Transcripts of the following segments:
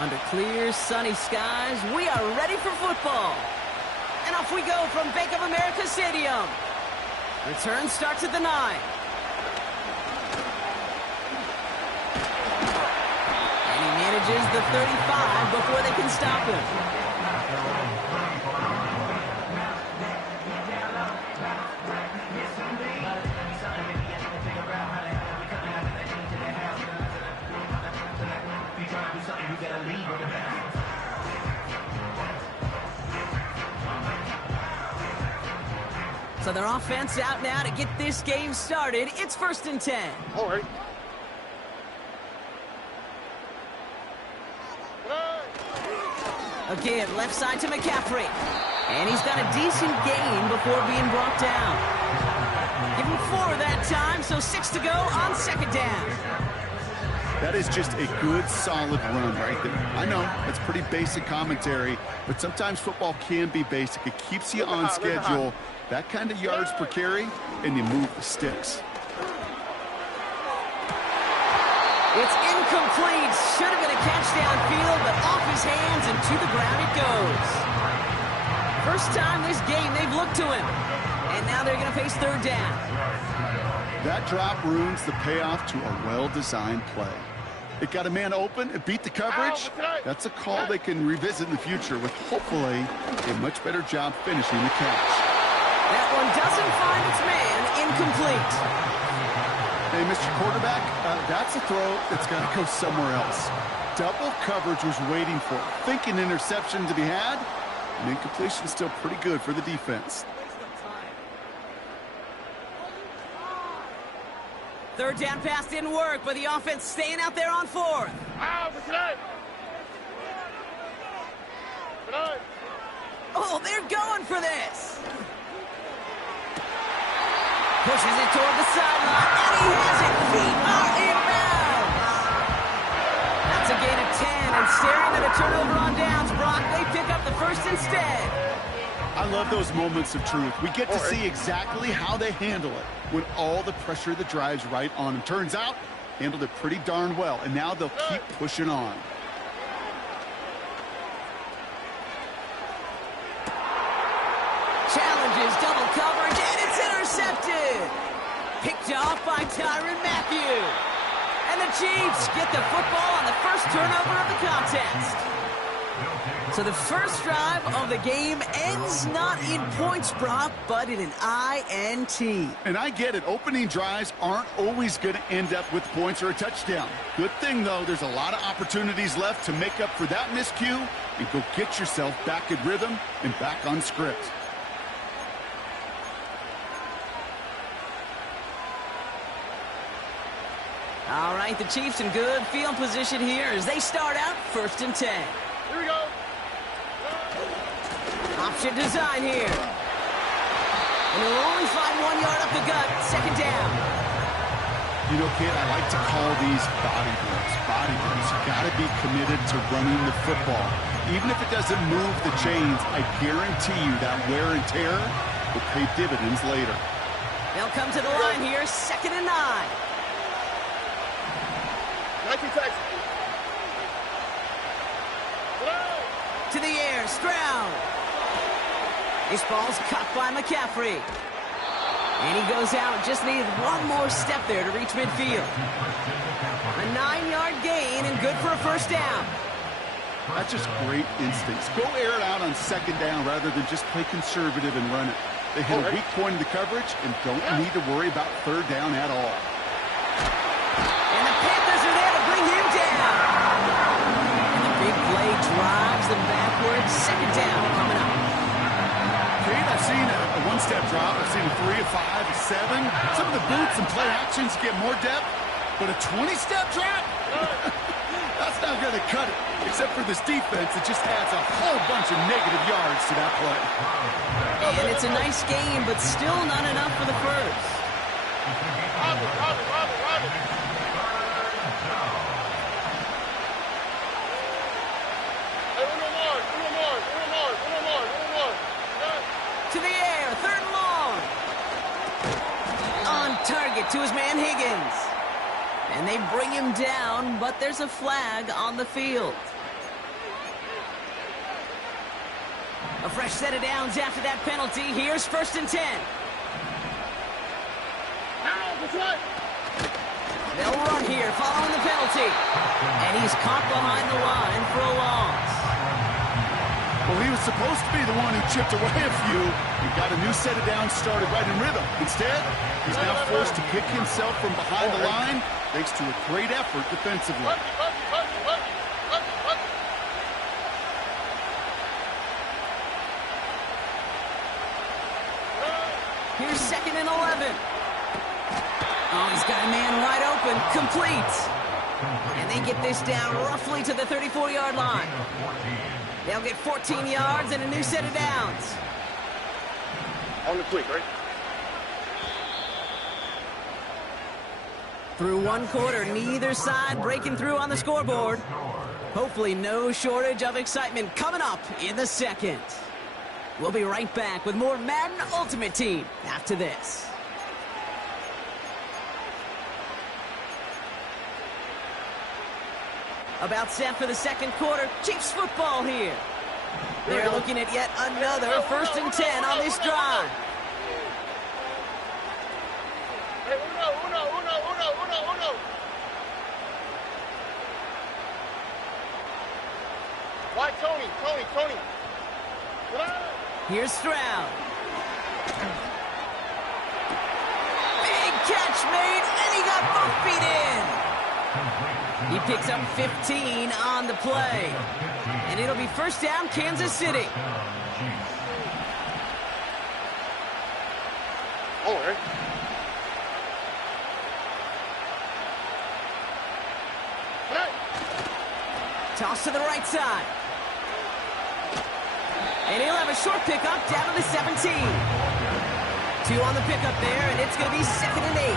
Under clear, sunny skies, we are ready for football. And off we go from Bank of America Stadium. Return starts at the 9. And he manages the 35 before they can stop him. So their offense out now to get this game started. It's 1st and 10. All right. Again, left side to McCaffrey. And he's got a decent gain before being brought down. Give him 4 that time, so 6 to go on 2nd down. That is just a good, solid run right there. I know, that's pretty basic commentary, but sometimes football can be basic. It keeps you on schedule. That kind of yards per carry, and you move the sticks. It's incomplete. Should have been a catch downfield, but off his hands and to the ground it goes. First time this game they've looked to him. And now they're going to face 3rd down. That drop ruins the payoff to a well-designed play. It got a man open, it beat the coverage. That's a call they can revisit in the future with hopefully a much better job finishing the catch. That one doesn't find its man. Incomplete. Hey, Mr. Quarterback, that's a throw that's got to go somewhere else. Double coverage was waiting for it. Thinking interception to be had, and incompletion is still pretty good for the defense. 3rd down pass didn't work, but the offense staying out there on 4th. Oh, they're going for this. Pushes it toward the sideline, and he has it. Feet are inbounds. That's a gain of 10, and staring at a turnover on downs, Brock, they pick up the 1st instead. I love those moments of truth. We get to see exactly how they handle it when all the pressure that drives right on them. Turns out, handled it pretty darn well, and now they'll keep pushing on. Challenges double coverage, and it's intercepted. Picked off by Tyrann Mathieu. And the Chiefs get the football on the first turnover of the contest. So the first drive of the game ends not in points, Brock, but in an INT. And I get it. Opening drives aren't always going to end up with points or a touchdown. Good thing, though, there's a lot of opportunities left to make up for that miscue and go get yourself back in rhythm and back on script. All right, the Chiefs in good field position here as they start out 1st and 10. Here we go. Option design here. And they'll only find 1 yard up the gut, 2nd down. You know, kid, I like to call these body blows. Body blows. You got to be committed to running the football. Even if it doesn't move the chains, I guarantee you that wear and tear will pay dividends later. They'll come to the line here, 2nd and 9. To the air, Stroud. This ball's caught by McCaffrey. And he goes out, just needed one more step there to reach midfield. A 9-yard gain and good for a 1st down. That's just great instincts. Go air it out on 2nd down rather than just play conservative and run it. They hit a weak point in the coverage and don't need to worry about 3rd down at all. And the Panthers are there to bring him down. And the big play drives them backwards. 2nd down coming up. I've seen a one-step drop. I've seen a 3, a 5, a 7. Some of the boots and play actions get more depth, but a 20-step drop? That's not going to cut it. Except for this defense, it just adds a whole bunch of negative yards to that play. And it's a nice game, but still not enough for the first. To the air, 3rd and long. On target to his man Higgins. And they bring him down, but there's a flag on the field. A fresh set of downs after that penalty. Here's 1st and 10. They'll run here following the penalty. And he's caught behind the line for a loss. Well, he was supposed to be the one who chipped away a few. He got a new set of downs started right in rhythm. Instead, he's now forced to pick himself from behind the line thanks to a great effort defensively. Here's 2nd and 11. Oh, he's got a man wide open. Complete. And they get this down roughly to the 34-yard line. They'll get 14 yards and a new set of downs. On the quick, right? Through one quarter, neither side breaking through on the scoreboard. Hopefully no shortage of excitement coming up in the second. We'll be right back with more Madden Ultimate Team after this. About set for the second quarter. Chiefs football here. They're looking at yet another 1st and 10 on this drive. Why Tony? Here's Stroud. Big catch made, and he got both feet in. He picks up 15 on the play. And it'll be 1st down, Kansas City. All right. Toss to the right side. And he'll have a short pickup down to the 17. 2 on the pickup there, and it's going to be 2nd and 8.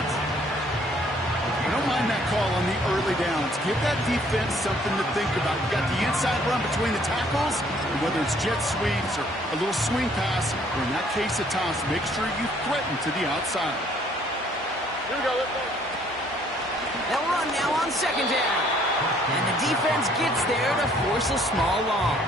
I don't mind that call on the early downs. Give that defense something to think about. You got the inside run between the tackles, and whether it's jet sweeps or a little swing pass, or in that case a toss, make sure you threaten to the outside. Here we go, let's go. They'll run now on 2nd down. And the defense gets there to force a small loss.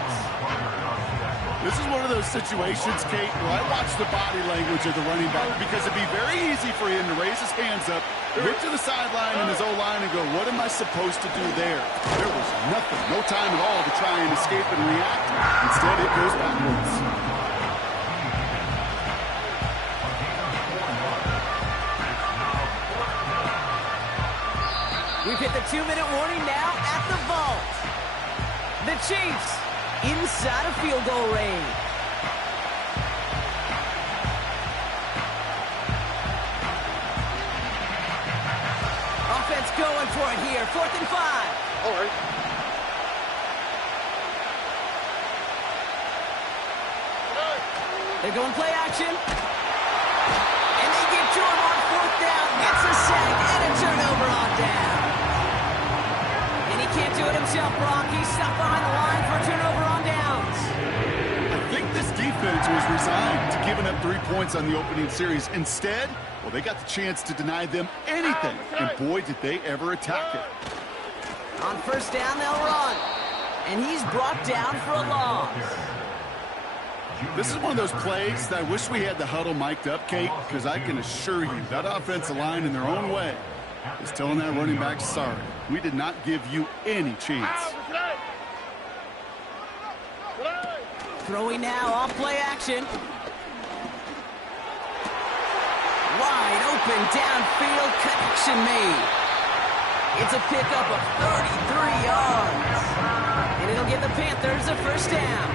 This is one of those situations, Kate, where I watch the body language of the running back because it'd be very easy for him to raise his hands up, look to the sideline and his O-line and go, what am I supposed to do there? There was nothing, no time at all to try and escape and react. Instead, it goes backwards. We've hit the 2-minute warning now at the vault. The Chiefs inside of field goal range. Offense going for it here. 4th and 5. All right. They're going play action. And they get to him on 4th down. Gets a sack and a turnover on down. And he can't do it himself, Brock. He's stuck behind the line for a turnover on downs. I think this defense was resigned to giving up 3 points on the opening series. Instead, well, they got the chance to deny them anything. And boy, did they ever attack it. On 1st down, they'll run. And he's brought down for a loss. This is one of those plays that I wish we had the huddle mic'd up, Kate, because I can assure you that offensive line in their own way is telling that running back, sorry, we did not give you any chance. Throwing now off play action. Wide open downfield connection made. It's a pickup of 33 yards. And it'll give the Panthers a 1st down.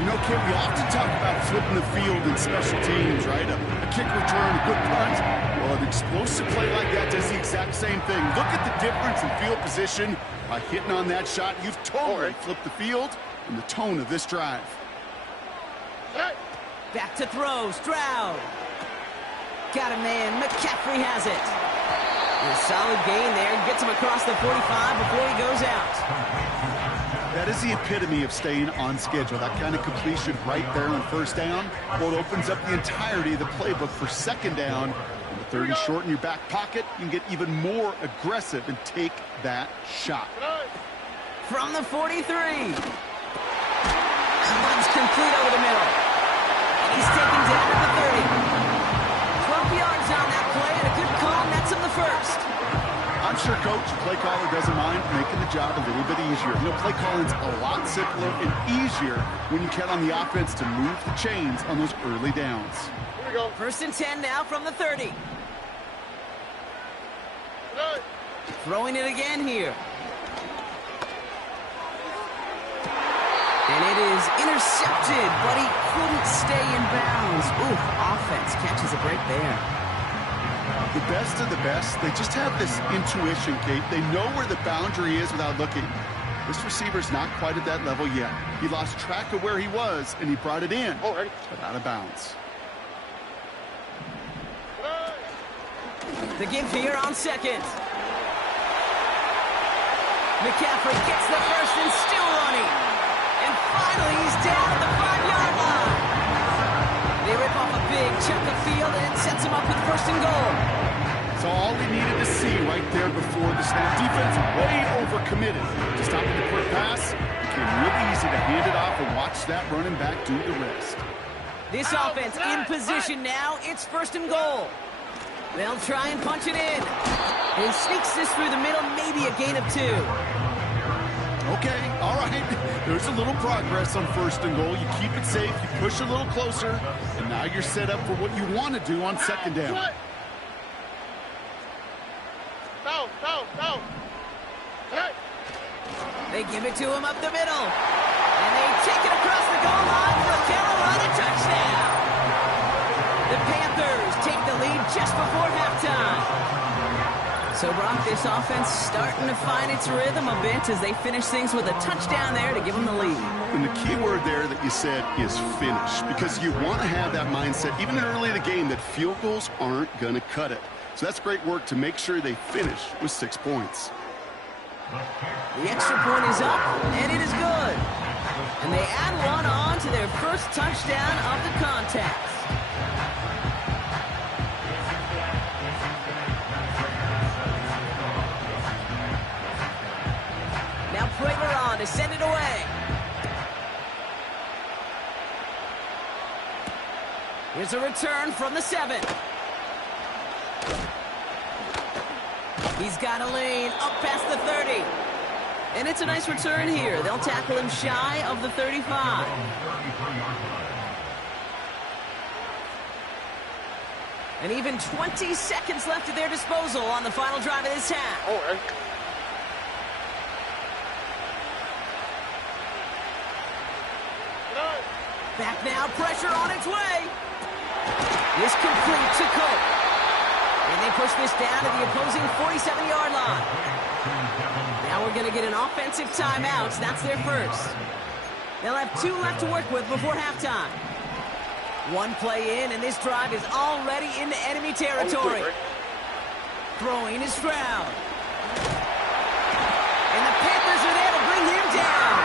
You know, Kate, we often talk about flipping the field in special teams, right? A kick return, a good punt. Well, an explosive play like that does the exact same thing. Look at the difference in field position. By hitting on that shot, you've totally flipped the field and the tone of this drive. Back to throw, Stroud. Got a man, McCaffrey has it. A solid gain there, gets him across the 45 before he goes out. That is the epitome of staying on schedule. That kind of completion right there on 1st down. Well, it opens up the entirety of the playbook for 2nd down. On the 3rd and short in your back pocket, you can get even more aggressive and take that shot. From the 43. That one's complete over the middle. And he's taken down at the 30. 12 yards on that play, and a good call nets him the first. I'm sure coach, play caller doesn't mind making the job a little bit easier. You know, play calling's a lot simpler and easier when you count on the offense to move the chains on those early downs. Here we go. 1st and 10 now from the 30. Good. Throwing it again here. And it is intercepted, but he couldn't stay in bounds. Ooh, offense catches a break there. The best of the best, they just have this intuition, Kate. They know where the boundary is without looking. This receiver's not quite at that level yet. He lost track of where he was, and he brought it in, All right. but out of bounds. The give here on 2nd. McCaffrey gets the first and still running. And finally, he's down at the 5-yard line. They rip off a big chunk of field and it sets him up with 1st and goal. So all we needed to see right there before the snap. Defense way overcommitted to stopping the quick pass. Became really easy to hand it off and watch that running back do the rest. This offense in position now. It's 1st and goal. They'll try and punch it in. And he sneaks this through the middle, maybe a gain of 2. Okay, all right. There's a little progress on 1st and goal. You keep it safe, you push a little closer, and now you're set up for what you want to do on 2nd down. Down. Hey. They give it to him up the middle. And they take it across the goal line for a Carolina touchdown. The Panthers take the lead just before halftime. So, Brock, this offense starting to find its rhythm a bit as they finish things with a touchdown there to give them the lead. And the key word there that you said is finish, because you want to have that mindset, even early in the game, that field goals aren't going to cut it. So that's great work to make sure they finish with 6 points. The extra point is up, and it is good. And they add one on to their first touchdown of the contest. Now Prager on to send it away. Here's a return from the 7. He's got a lane up past the 30. And it's a nice return here. They'll tackle him shy of the 35. And even 20 seconds left at their disposal on the final drive of this half. All right. Back now, pressure on its way. Is complete to Cook. And they push this down to the opposing 47-yard line. Now we're going to get an offensive timeout. That's their first. They'll have 2 left to work with before halftime. 1 play in, and this drive is already into enemy territory. Throwing is Stroud. And the Panthers are there to bring him down.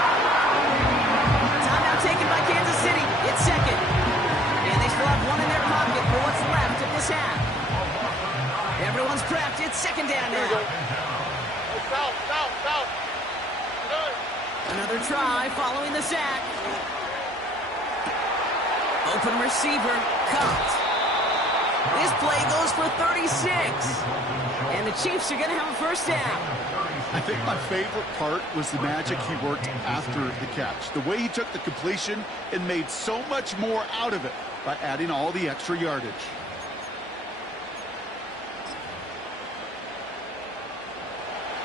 Timeout taken by Kansas City. It's 2nd. And they still have 1 in their pocket for what's left of this half. Everyone's prepped. It's 2nd down now. South. Another try following the sack. Open receiver, caught. This play goes for 36. And the Chiefs are going to have a first down. I think my favorite part was the magic he worked after the catch. The way he took the completion and made so much more out of it by adding all the extra yardage.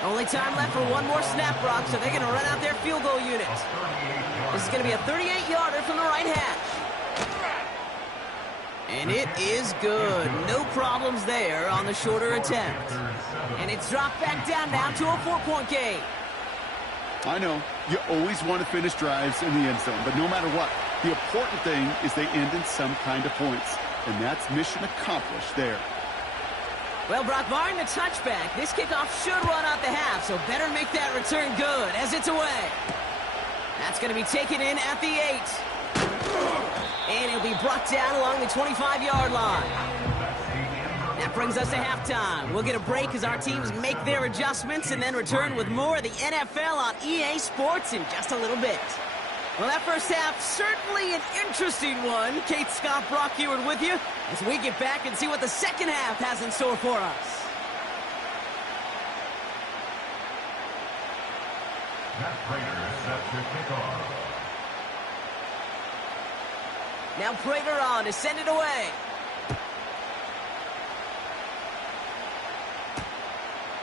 Only time left for 1 more snap, Brock, so they're going to run out their field goal unit. This is going to be a 38-yarder from the right hash. And it is good. No problems there on the shorter attempt. And it's dropped back down now to a 4-point game. I know, you always want to finish drives in the end zone, but no matter what, the important thing is they end in some kind of points. And that's mission accomplished there. Well, Brock, barring the touchback, this kickoff should run out the half, so better make that return good as it's away. That's going to be taken in at the 8. And he'll be brought down along the 25-yard line. That brings us to halftime. We'll get a break as our teams make their adjustments and then return with more of the NFL on EA Sports in just a little bit. Well, that first half, certainly an interesting one. Kate Scott, Brock Ewart with you as we get back and see what the second half has in store for us. Matt Prater is set to kick off. Now Prater on to send it away.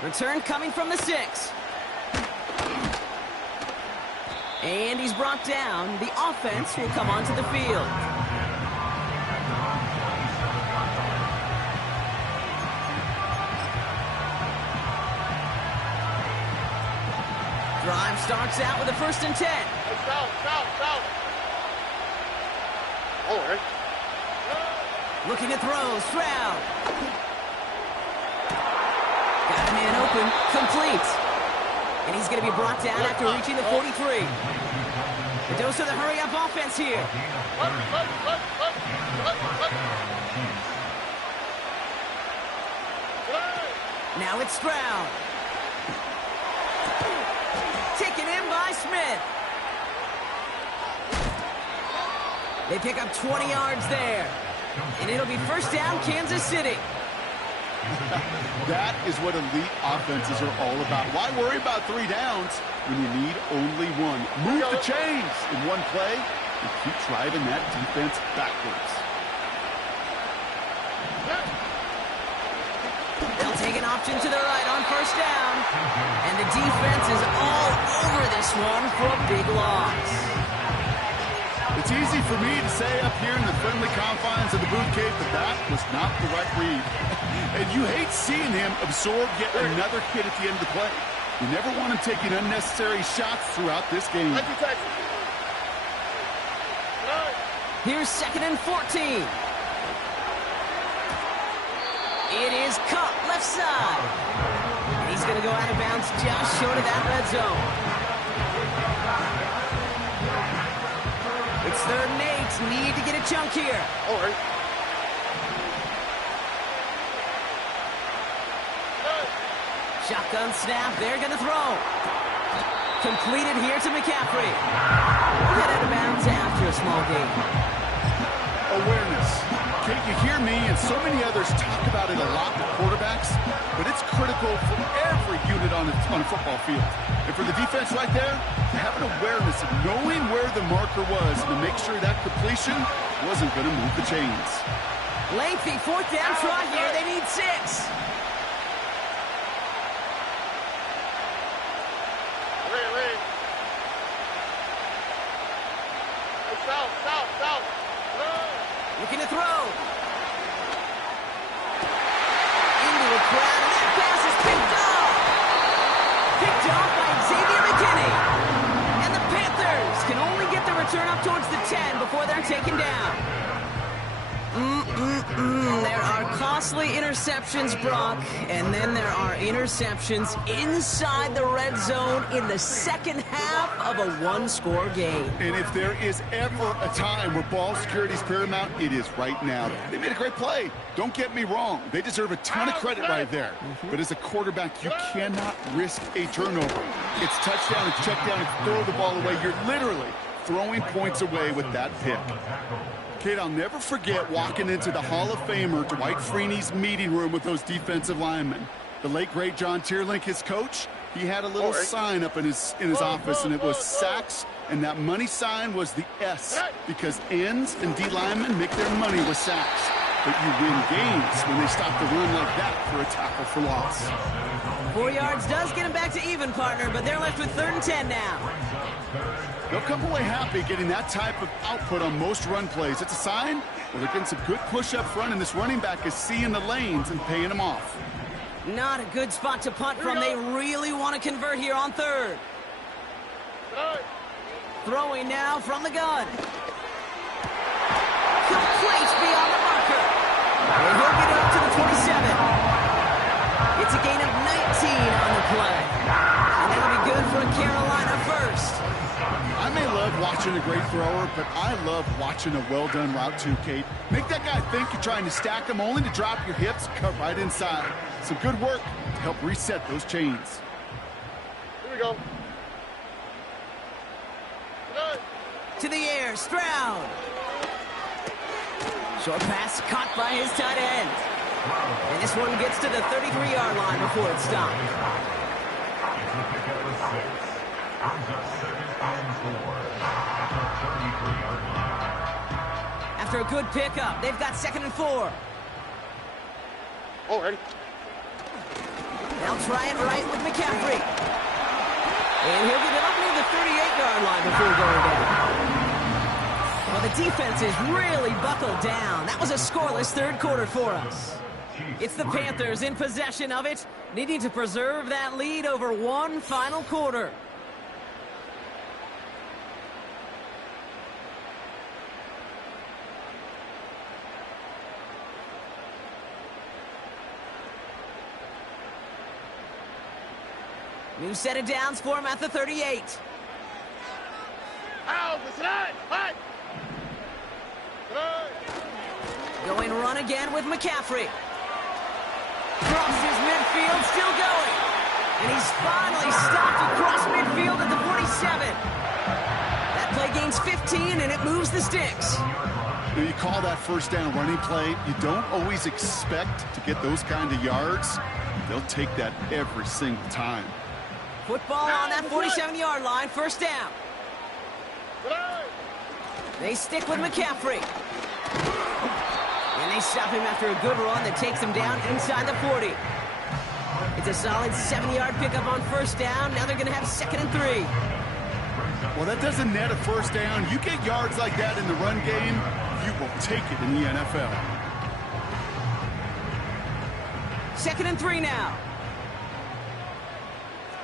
Return coming from the 6. And he's brought down. The offense will come onto the field. Drive starts out with a 1st and 10. Foul. Oh, right. Looking to throw. Stroud. Got a man open. Complete. And he's going to be brought down after reaching the 43. The dose of the hurry-up offense here. Now it's Stroud. Taken in by Smith. They pick up 20 yards there. And it'll be 1st down, Kansas City. That is what elite offenses are all about. Why worry about 3 downs when you need only 1? Move the chains in one play and keep driving that defense backwards. They'll take an option to the right on 1st down. And the defense is all over this one for a big loss. It's easy for me to say up here in the friendly confines of the boot cave, but that was not the right read. And you hate seeing him absorb yet another hit at the end of the play. You never want him taking unnecessary shots throughout this game. Here's 2nd and 14. It is Cup, left side. And he's going to go out of bounds just short of that red zone. It's 3rd and 8. Need to get a chunk here. All right. Shotgun snap. They're going to throw. Completed here to McCaffrey. Head out of bounds after a small gain. Awareness. Kate, you hear me and so many others talk about it a lot with quarterbacks, but it's critical for every unit on a football field. And for the defense right there, to have an awareness of knowing where the marker was and to make sure that completion wasn't going to move the chains. Lengthy 4th down try here. They need 6. South. Looking to throw. Into a crowd, and that pass is picked off. Picked off by Xavier McKinney. And the Panthers can only get the return up towards the 10 before they're taken down. There are costly interceptions, Brock, and then there are interceptions inside the red zone in the second half of a 1-score game. And if there is ever a time where ball security is paramount, it is right now. They made a great play. Don't get me wrong. They deserve a ton of credit right there. But as a quarterback, you cannot risk a turnover. It's touchdown, it's check down, it's throw the ball away. You're literally throwing points away with that pick. Kate, I'll never forget walking into the Hall of Famer Dwight Freeney's meeting room with those defensive linemen. The late, great John Tierlink, his coach, he had a little sign up in his office, and it was sacks, and that money sign was the S, because ends and D linemen make their money with sacks. But you win games when they stop the run like that for a tackle for loss. 4 yards does get him back to even, partner, but they're left with 3rd and 10 now. They'll come away happy getting that type of output on most run plays. It's a sign, well, they're getting some good push up front, and this running back is seeing the lanes and paying them off. Not a good spot to punt from. They really want to convert here on 3rd. Throwing now from the gun. Complete beyond the marker. And he'll get it up to the 27. It's a gain of 19 on the play. And that'll be good for a Carolina first. I may love watching a great thrower, but I love watching a well-done route too, Kate. Make that guy think you're trying to stack him only to drop your hips, cut right inside. Some good work to help reset those chains. Here we go. to the air, Stroud. Short pass caught by his tight end. And this one gets to the 33-yard line before it's stopped. It's a pickup of 6. Brings up 2nd and 4 at the 33-yard line. After a good pickup, they've got 2nd and 4. Oh, ready? They'll try it right with McCaffrey. And he'll get it up near the 38-yard line before going down. Well, the defense is really buckled down. That was a scoreless third quarter for us. It's the Panthers in possession of it, needing to preserve that lead over one final quarter. New set of downs for him at the 38. Out, the slide, hot. Going run again with McCaffrey. Crosses midfield, still going. And he's finally stopped across midfield at the 47. That play gains 15, and it moves the sticks. When you call that first down running play, you don't always expect to get those kind of yards. They'll take that every single time. Football on that 47-yard line, first down. They stick with McCaffrey. And they stop him after a good run that takes him down inside the 40. It's a solid 7-yard pickup on first down. Now they're going to have 2nd and 3. Well, that doesn't net a first down. You get yards like that in the run game, you will take it in the NFL. 2nd and 3 now.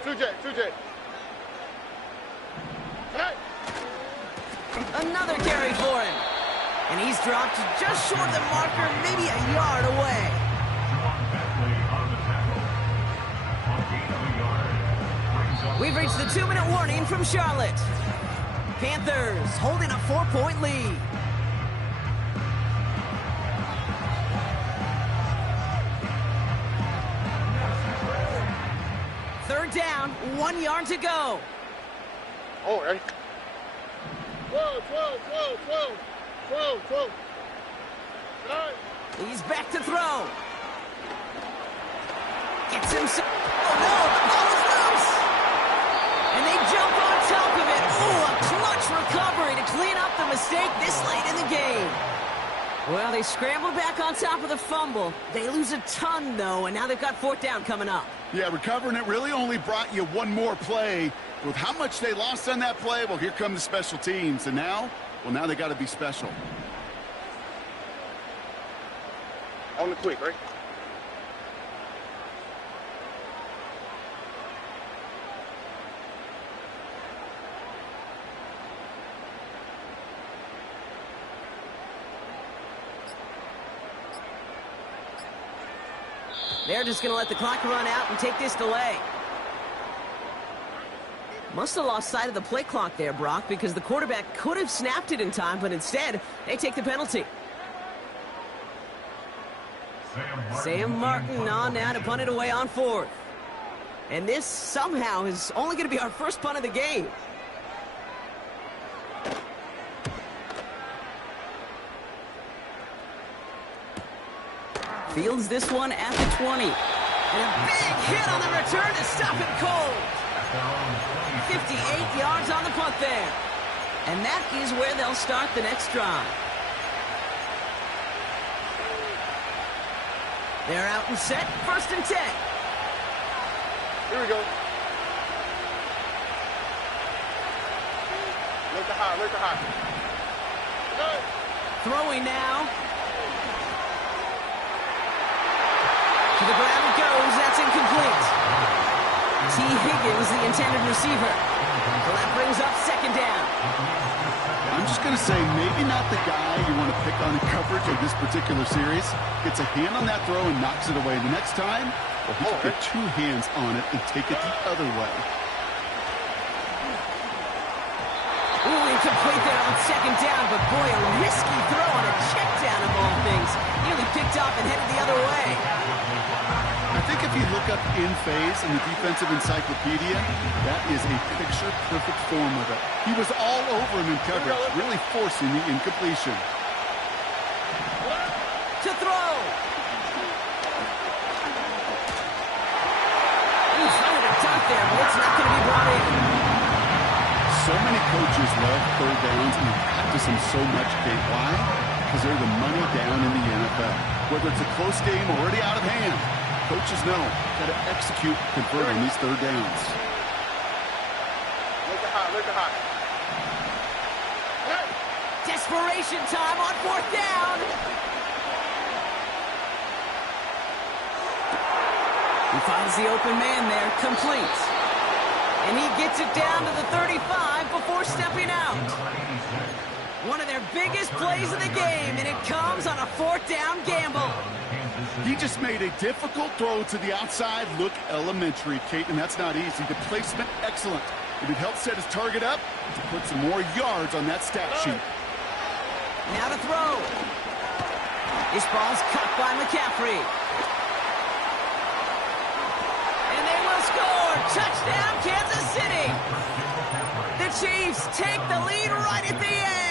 2J. Another carry for him. And he's dropped just short of the marker, maybe a yard away. We've reached the 2-minute warning from Charlotte. Panthers holding a 4-point lead. Third down, 1 yard to go. Oh, ready? Whoa. He's back to throw. Gets himself. Oh no, the ball is loose. And they jump on top of it. Oh, a clutch recovery to clean up the mistake this late in the game. Well, they scramble back on top of the fumble. They lose a ton, though, and now they've got 4th down coming up. Yeah, recovering it really only brought you one more play. With how much they lost on that play, well, here come the special teams. And now, now they got to be special. On the quick, right? They're just going to let the clock run out and take this delay. Must have lost sight of the play clock there, Brock, because the quarterback could have snapped it in time, but instead, they take the penalty. Sam Martin on now to punt it away on 4th. And this somehow is only going to be our first punt of the game. Fields this one at the 20. And a big hit on the return to stop it cold. 58 yards on the punt there. And that is where they'll start the next drive. They're out and set, 1st and 10. Here we go. Look at high. Throwing now. To the ground it goes. That's incomplete. T. Higgins, the intended receiver. So that brings up 2nd down. I'm just going to say, maybe not the guy you want to pick on in coverage of this particular series. Gets a hand on that throw and knocks it away. The next time, well, he can get 2 hands on it and take it the other way. Ooh, incomplete there on 2nd down, but boy, a risky throw on a check down of all things. Nearly picked off and headed the other way. I think if you look up in phase in the defensive encyclopedia, that is a picture-perfect form of it. He was all over him in coverage, really forcing the incompletion. To throw. He's trying to dunk there, but it's not going to be brought in. So many coaches love third downs and they practice them so much, Kate. Why? Because they're the money down in the NFL. Whether it's a close game or already out of hand, coaches know got to execute, convert on these third downs. Look hot, look hot. Desperation time on fourth down. He finds the open man there, complete. And he gets it down to the 35 before stepping out. One of their biggest plays of the game, and it comes on a fourth down gamble. He just made a difficult throw to the outside. Look elementary, Kate, and that's not easy. The placement, excellent. It would help set his target up to put some more yards on that stat sheet. Now to throw. This ball's caught by McCaffrey. And they will score. Touchdown, Kansas City. The Chiefs take the lead right at the end.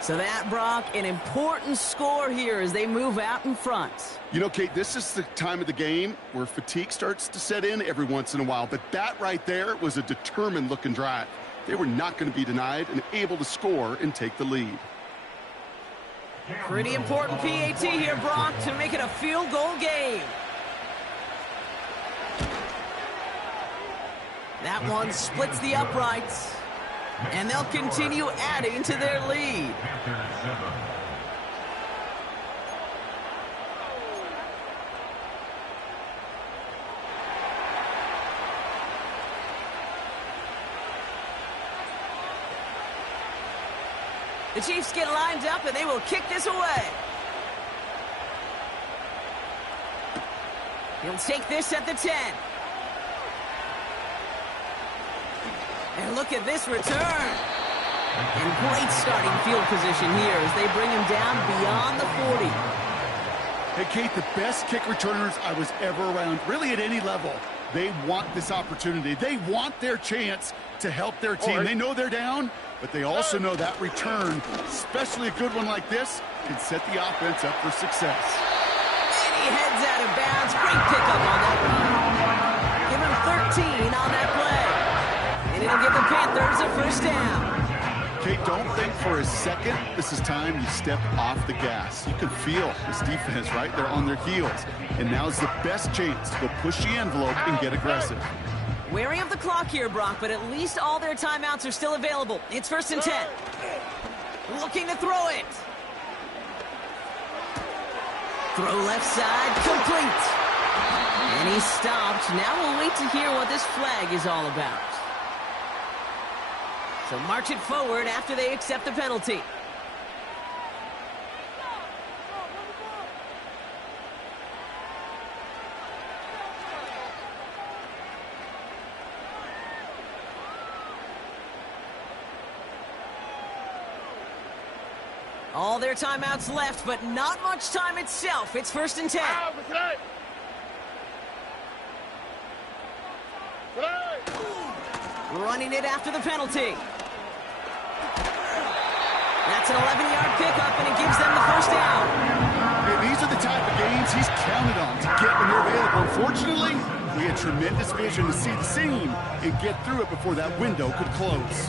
So that, Brock, an important score here as they move out in front. You know, Kate, this is the time of the game where fatigue starts to set in every once in a while. But that right there was a determined-looking drive. They were not going to be denied and able to score and take the lead. Pretty important PAT here, Brock, to make it a field goal game. That one splits the uprights. And they'll continue adding to their lead. The Chiefs get lined up and they will kick this away. He'll take this at the 10. And look at this return. And great starting field position here as they bring him down beyond the 40. Hey, Kate, the best kick returners I was ever around, really at any level, they want this opportunity. They want their chance to help their team. They know they're down, but they also know that return, especially a good one like this, can set the offense up for success. And he heads out of bounds. Great pickup on that run. Give him 13 on that play. And it'll give the Panthers a first down. Kate, don't think for a second this is time you step off the gas. You can feel this defense, right? They're on their heels. And now's the best chance to go push the envelope and get aggressive. Wary of the clock here, Brock, but at least all their timeouts are still available. It's 1st and 10. Looking to throw it. Throw left side, complete. And he's stopped. Now we'll wait to hear what this flag is all about. So march it forward after they accept the penalty. All their timeouts left, but not much time itself. It's 1st and 10. Running it after the penalty. That's an 11-yard pickup, and it gives them the first down. Hey, these are the type of games he's counted on to get when they're available. Unfortunately, he had tremendous vision to see the seam and get through it before that window could close.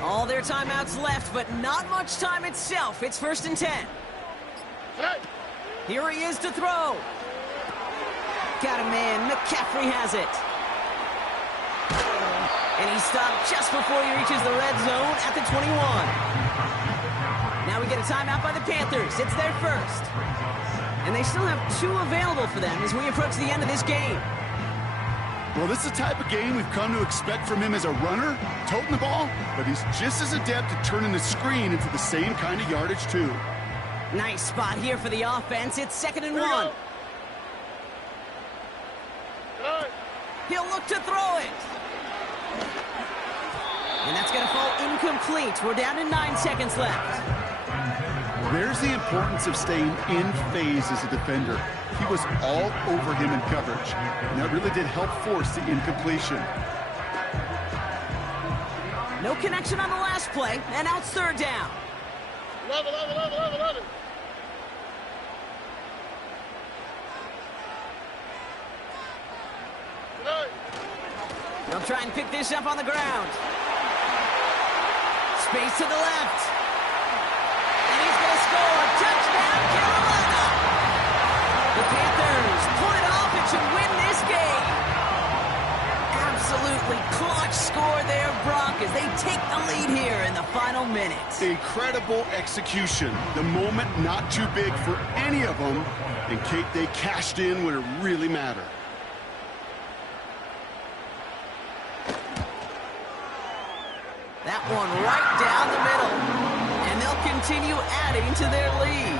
All their timeouts left, but not much time itself. It's 1st and 10. Here he is to throw. Got a man. McCaffrey has it. And he stopped just before he reaches the red zone at the 21. Now we get a timeout by the Panthers. It's their first. And they still have 2 available for them as we approach the end of this game. Well, this is the type of game we've come to expect from him as a runner, toting the ball, but he's just as adept at turning the screen into the same kind of yardage, too. Nice spot here for the offense. It's 2nd and 1. He'll look to throw it. And that's going to fall incomplete. We're down to 9 seconds left. There's the importance of staying in phase as a defender. He was all over him in coverage, and that really did help force the incompletion. No connection on the last play, and now it's third down. Love it, love it, love it, love it, love it. They'll try and pick this up on the ground. Space to the left. And he's going to score. Touchdown, Carolina. The Panthers pull it off and should win this game. Absolutely clutch score there, Brock, as they take the lead here in the final minutes. Incredible execution. The moment not too big for any of them. And Kate, they cashed in when it really mattered. That one right down the middle. And they'll continue adding to their lead.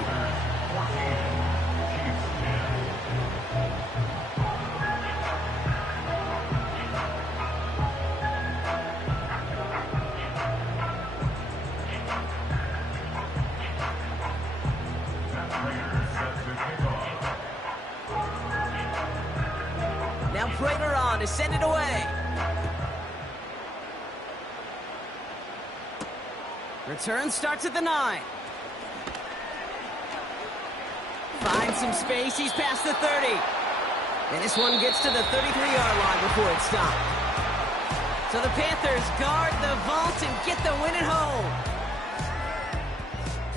Now Prater on to send it away. Return starts at the 9. Finds some space. He's past the 30. And this one gets to the 33-yard line before it's stopped. So the Panthers guard the vault and get the win at home.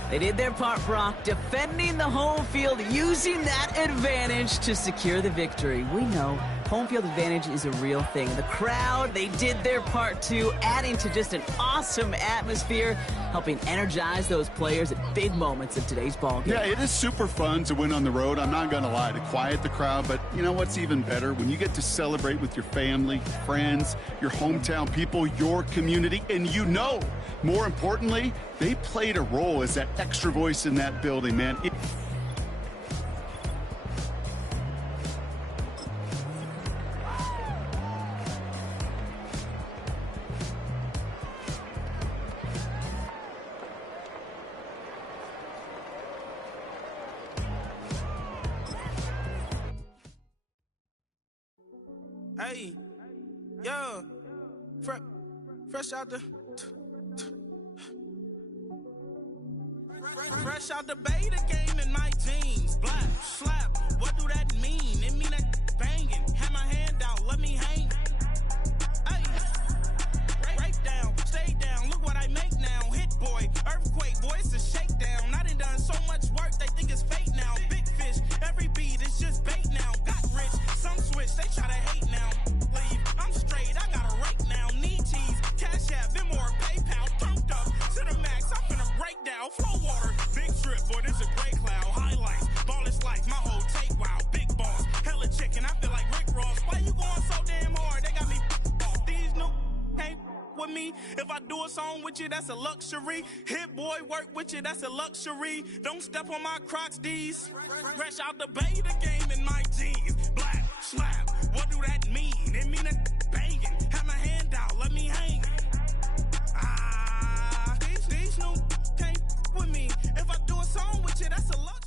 They did their part, Brock, defending the home field, using that advantage to secure the victory. We know home field advantage is a real thing. The crowd, they did their part too, adding to just an awesome atmosphere, helping energize those players at big moments of today's ballgame. Yeah, it is super fun to win on the road. I'm not going to lie, to quiet the crowd. But you know what's even better? When you get to celebrate with your family, friends, your hometown people, your community, and you know, more importantly, they played a role as that extra voice in that building, man. Hey, yo, fresh out the fresh out the beta game in my jeans. Black, slap, what do that mean? It mean that banging. Have my hand out, let me hang. Hey, break down, stay down, look what I make now. Hit boy, earthquake, boy, it's a shakedown. I done so much work, they think it's fate now. Big fish, every beat is just bait now. Got rich, some switch, they try to hate now. Leave, I'm straight, I got a rake now. Need cheese, cash app, Venmo or PayPal. Turned up to the max, I'm finna break down. Flow water, big trip, boy, this a gray cloud. Highlights, ball is life, my whole take, wow. Big boss, hella chicken, I feel like Rick Ross. Why you going so damn hard? They got me off. These new can't with me. If I do a song with you, that's a luxury. Hit boy, work with you, that's a luxury. Don't step on my Crocs, D's. Fresh out the beta game in my jeans. Black, slap, what do that mean? It mean that banging. Have my hand out, let me hang. These new can't with me. If I do a song with you, that's a luxury.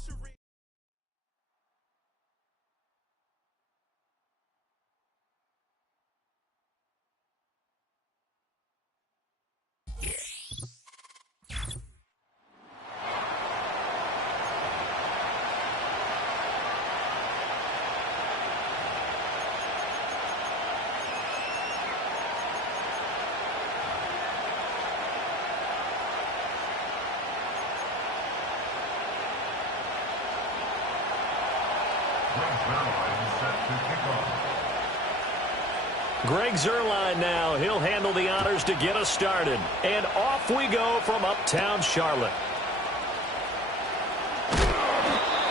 Greg Zuerlein now. He'll handle the honors to get us started. And off we go from uptown Charlotte.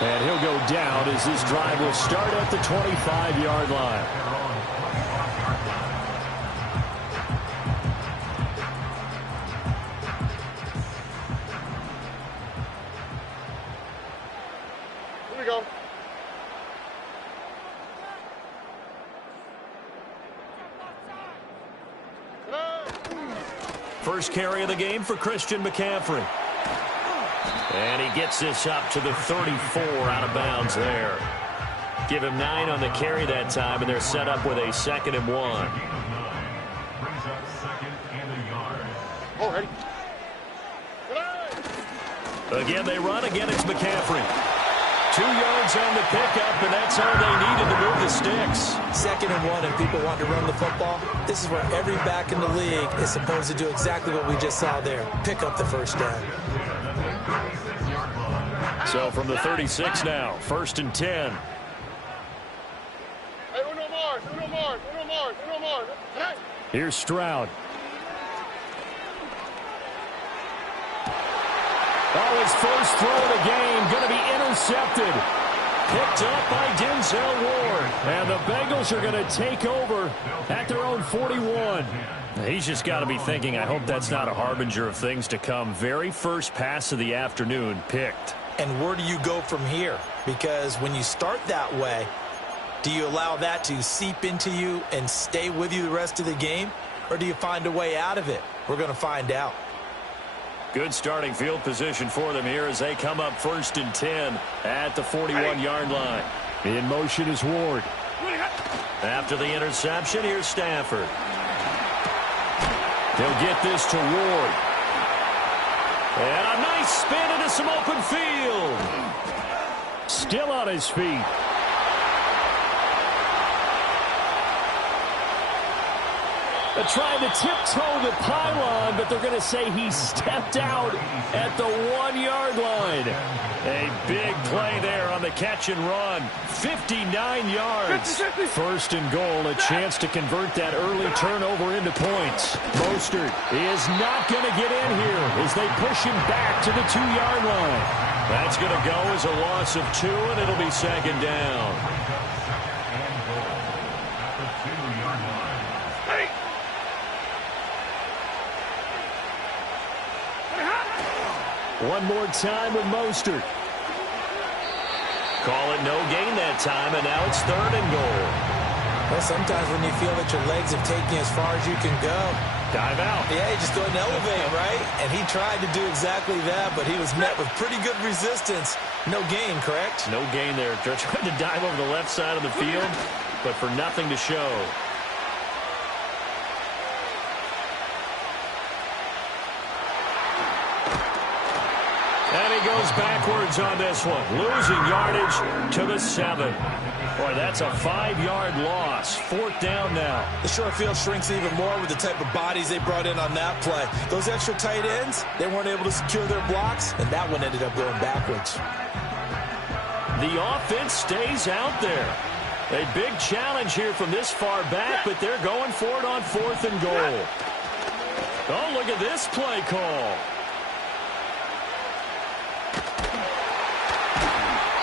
And he'll go down as this drive will start at the 25-yard line. Here we go. first carry of the game for Christian McCaffrey. And he gets this up to the 34 out of bounds there. Give him 9 on the carry that time, and they're set up with a 2nd and 1. Brings up 2nd and a yard. Oh, ready. Again, they run. Again, it's McCaffrey. 2 yards on the pickup, and that's all they needed to move the sticks. 2nd and 1, and people want to run the football. This is where every back in the league is supposed to do exactly what we just saw there. Pick up the first down. So from the 36 now, 1st and 10. Hey, uno more. Hey. Here's Stroud. Oh, his first throw of the game going to be intercepted. Picked up by Denzel Ward. And the Bengals are going to take over at their own 41. He's just got to be thinking, I hope that's not a harbinger of things to come. Very first pass of the afternoon picked. And where do you go from here? Because when you start that way, do you allow that to seep into you and stay with you the rest of the game? Or do you find a way out of it? We're going to find out. Good starting field position for them here as they come up 1st and 10 at the 41-yard line. In motion is Ward. After the interception, here's Stafford. They'll get this to Ward. And a nice spin into some open field. Still on his feet. They're trying to tiptoe the pylon, but they're going to say he stepped out at the 1-yard line. A big play there on the catch and run. 59 yards. 1st and goal, a chance to convert that early turnover into points. Mostert is not going to get in here as they push him back to the 2-yard line. That's going to go as a loss of 2, and it'll be 2nd down. One more time with Mostert. Call it no gain that time, and now it's 3rd and goal. Well, sometimes when you feel that your legs have taken you as far as you can go. Dive out. Yeah, you just go and elevate, right? And he tried to do exactly that, but he was met with pretty good resistance. No gain, correct? No gain there. They're trying to dive over the left side of the field, but for nothing to show. And he goes backwards on this one. Losing yardage to the 7. Boy, that's a 5-yard loss. 4th down now. The short field shrinks even more with the type of bodies they brought in on that play. Those extra tight ends, they weren't able to secure their blocks, and that one ended up going backwards. The offense stays out there. A big challenge here from this far back, but they're going for it on 4th and goal. Oh, look at this play call.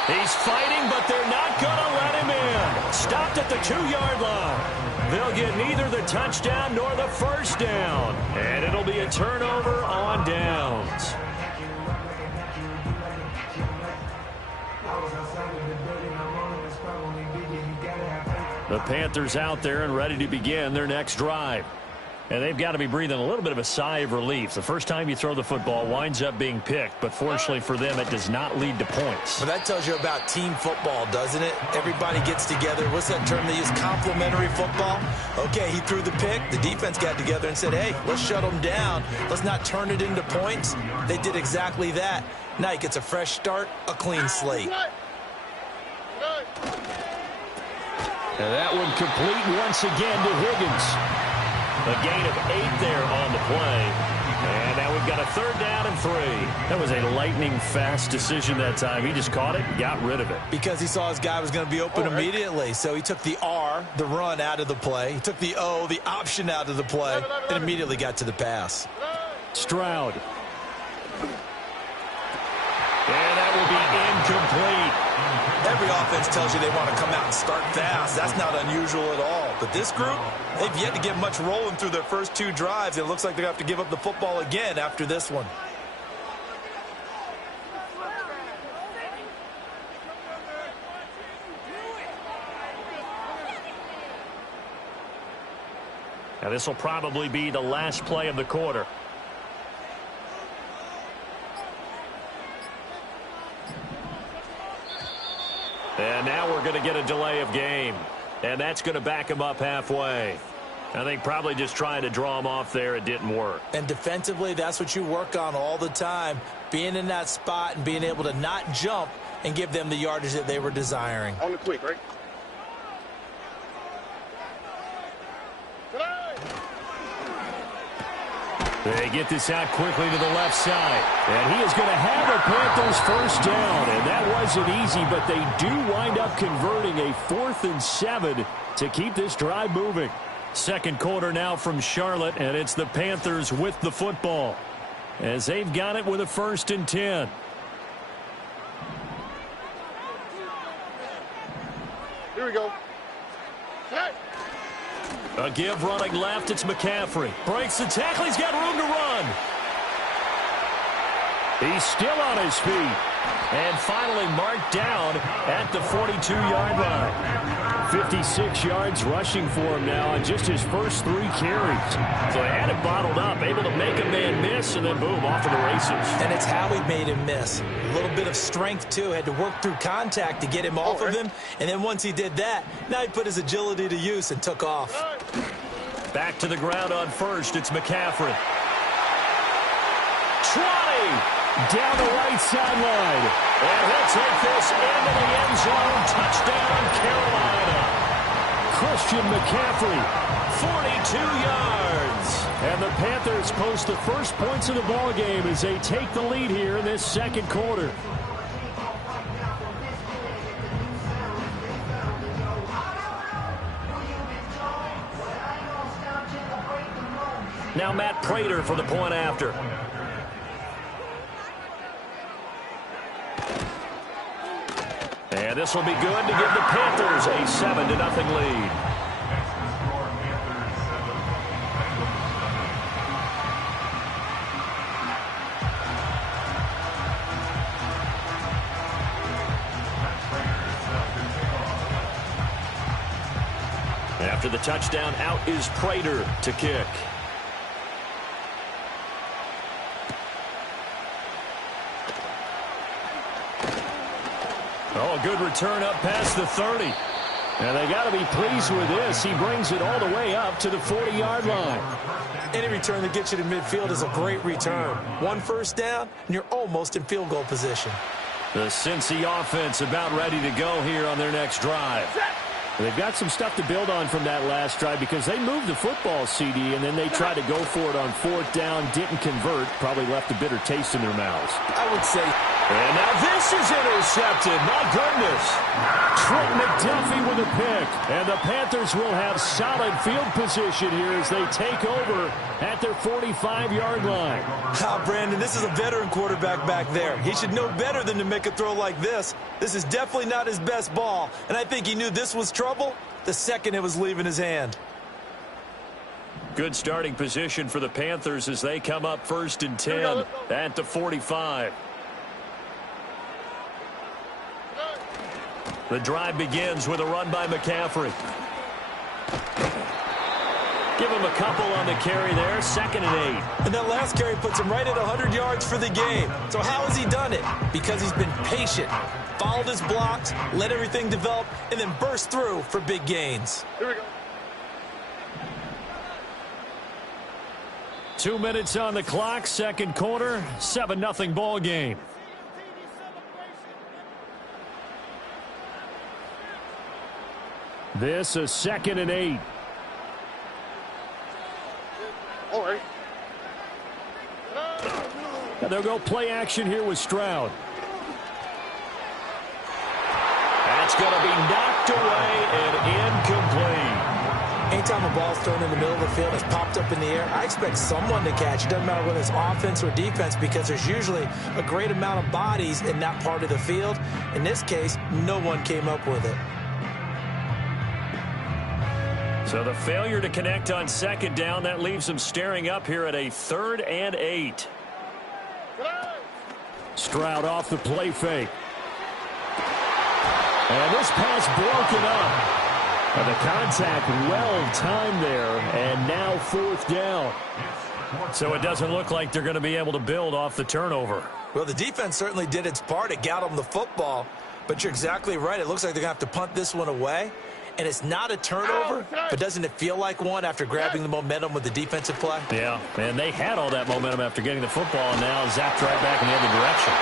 He's fighting, but they're not going to let him in. Stopped at the 2-yard line. They'll get neither the touchdown nor the first down. And it'll be a turnover on downs. The Panthers out there and ready to begin their next drive. And they've got to be breathing a little bit of a sigh of relief. The first time you throw the football winds up being picked, but fortunately for them, it does not lead to points. Well, that tells you about team football, doesn't it? Everybody gets together. What's that term they use? Complementary football? Okay, he threw the pick. The defense got together and said, hey, let's shut them down. Let's not turn it into points. They did exactly that. Now he gets a fresh start, a clean slate. And that one complete once again to Higgins. A gain of 8 there on the play. And now we've got a 3rd down and 3. That was a lightning-fast decision that time. He just caught it and got rid of it. Because he saw his guy was going to be open immediately. So he took the R, the run, out of the play. He took the O, the option, out of the play, and immediately got to the pass. Stroud. And that will be incomplete. Every offense tells you they want to come out and start fast. That's not unusual at all. But this group, they've yet to get much rolling through their first 2 drives. It looks like they have to give up the football again after this one. Now this will probably be the last play of the quarter. And now we're going to get a delay of game. And that's going to back him up halfway. I think probably just trying to draw him off there, it didn't work. And defensively, that's what you work on all the time. Being in that spot and being able to not jump and give them the yardage that they were desiring. On the quick, right? They get this out quickly to the left side. And he is going to have the Panthers first down. And that wasn't easy, but they do wind up converting a 4th and 7 to keep this drive moving. Second quarter now from Charlotte, and it's the Panthers with the football as they've got it with a 1st and 10. Here we go. Hey. A give running left. It's McCaffrey. Breaks the tackle. He's got room to run. He's still on his feet. And finally marked down at the 42-yard line. 56 yards rushing for him now on just his first 3 carries. So he had it bottled up, able to make a man miss, and then boom, off to the races. And it's how he made him miss. A little bit of strength, too. Had to work through contact to get him off of him. And then once he did that, now he put his agility to use and took off. Back to the ground on first. It's McCaffrey. 20! Down the right sideline. And he'll take this into the end zone. Touchdown, Carolina. Christian McCaffrey, 42 yards. And the Panthers post the first points of the ball game as they take the lead here in this second quarter. Now Matt Prater for the point after. And this will be good to give the Panthers a 7-0 lead. After the touchdown, out is Prater to kick. Oh, a good return up past the 30. And they got to be pleased with this. He brings it all the way up to the 40-yard line. Any return that gets you to midfield is a great return. 1 first down, and you're almost in field goal position. The Cincy offense about ready to go here on their next drive. They've got some stuff to build on from that last drive because they moved the football, CD, and then they tried to go for it on 4th down, didn't convert, probably left a bitter taste in their mouths. I would say. And now this is intercepted. My goodness. Trent McDuffie with a pick. And the Panthers will have solid field position here as they take over at their 45-yard line. Brandon, this is a veteran quarterback back there. He should know better than to make a throw like this. This is definitely not his best ball. And I think he knew this was trouble the second it was leaving his hand. Good starting position for the Panthers as they come up 1st and 10 at the 45. The drive begins with a run by McCaffrey. Give him a couple on the carry there, 2nd and 8. And that last carry puts him right at 100 yards for the game. So how has he done it? Because he's been patient, followed his blocks, let everything develop, and then burst through for big gains. Here we go. 2 minutes on the clock, second quarter, 7-0 ball game. This is 2nd and 8. All right. And they'll go play action here with Stroud. That's going to be knocked away and incomplete. Anytime a ball's thrown in the middle of the field, it's popped up in the air, I expect someone to catch. It doesn't matter whether it's offense or defense because there's usually a great amount of bodies in that part of the field. In this case, no one came up with it. So the failure to connect on 2nd down, that leaves them staring up here at a 3rd and 8. Stroud off the play fake. And this pass broken up. And the contact well timed there, and now 4th down. So it doesn't look like they're going to be able to build off the turnover. Well, the defense certainly did its part. It got them the football. But you're exactly right. It looks like they're going to have to punt this one away. And it's not a turnover, but doesn't it feel like one after grabbing the momentum with the defensive play? Yeah, and they had all that momentum after getting the football, and now zapped right back in the other direction.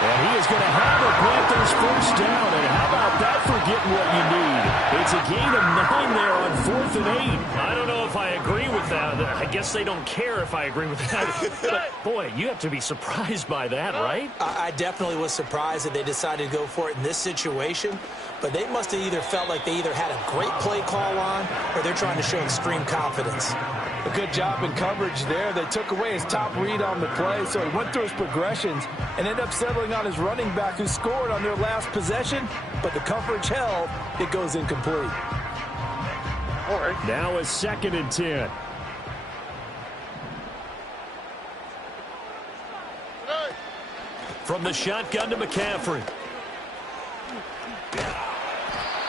And he is going to have the Panthers first down. And how about that for getting what you need? It's a gain of 9 there on 4th and 8. I don't know if I agree with that. I guess they don't care if I agree with that. But, boy, you have to be surprised by that, right? I definitely was surprised that they decided to go for it in this situation. But they must have either felt like they either had a great play call on or they're trying to show extreme confidence. A good job in coverage there. They took away his top read on the play, so he went through his progressions and ended up settling on his running back who scored on their last possession, but the coverage held. It goes incomplete. All right. Now a 2nd and 10. From the shotgun to McCaffrey.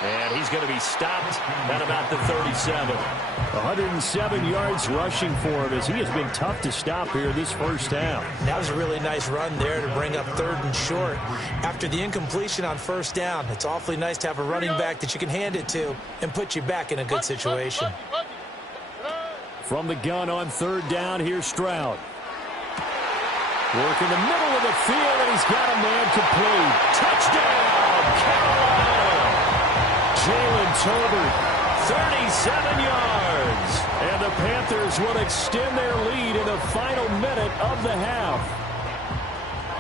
And he's going to be stopped at about the 37. 107 yards rushing for him as he has been tough to stop here this first half. That was a really nice run there to bring up 3rd and short. After the incompletion on 1st down, it's awfully nice to have a running back that you can hand it to and put you back in a good situation. From the gun on 3rd down, here's Stroud. Work in the middle of the field, and he's got a man complete. Touchdown, Carolina! Jalen Tolbert, 37 yards. And the Panthers will extend their lead in the final minute of the half.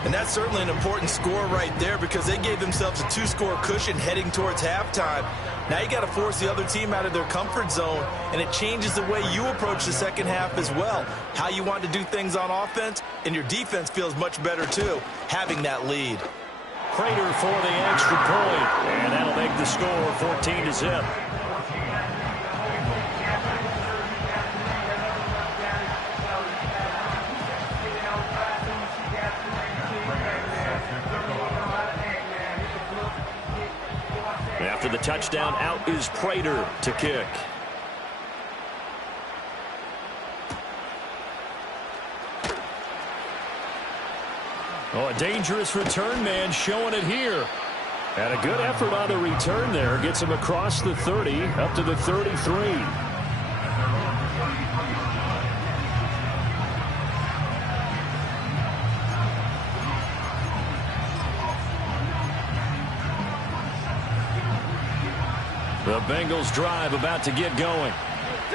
And that's certainly an important score right there because they gave themselves a 2-score cushion heading towards halftime. Now you got to force the other team out of their comfort zone, and it changes the way you approach the second half as well. How you want to do things on offense, and your defense feels much better too, having that lead. Prater for the extra point, and that'll make the score 14-0. After the touchdown, out is Prater to kick. Oh, a dangerous return man showing it here. And a good effort on the return there. Gets him across the 30, up to the 33. The Bengals drive about to get going.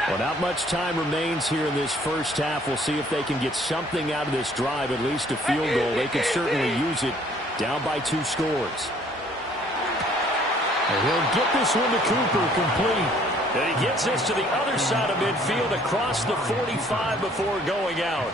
Well, not much time remains here in this first half. We'll see if they can get something out of this drive, at least a field goal. They could certainly use it down by 2 scores. And he'll get this one to Cooper complete. And he gets this to the other side of midfield across the 45 before going out.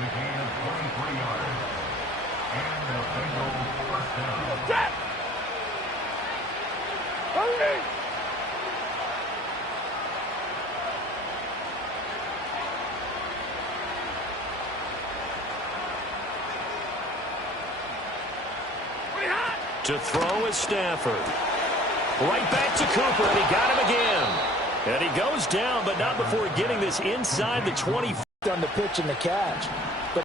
To throw is Stafford. Right back to Cooper, and he got him again. And he goes down, but not before getting this inside the 20. On the pitch and the catch.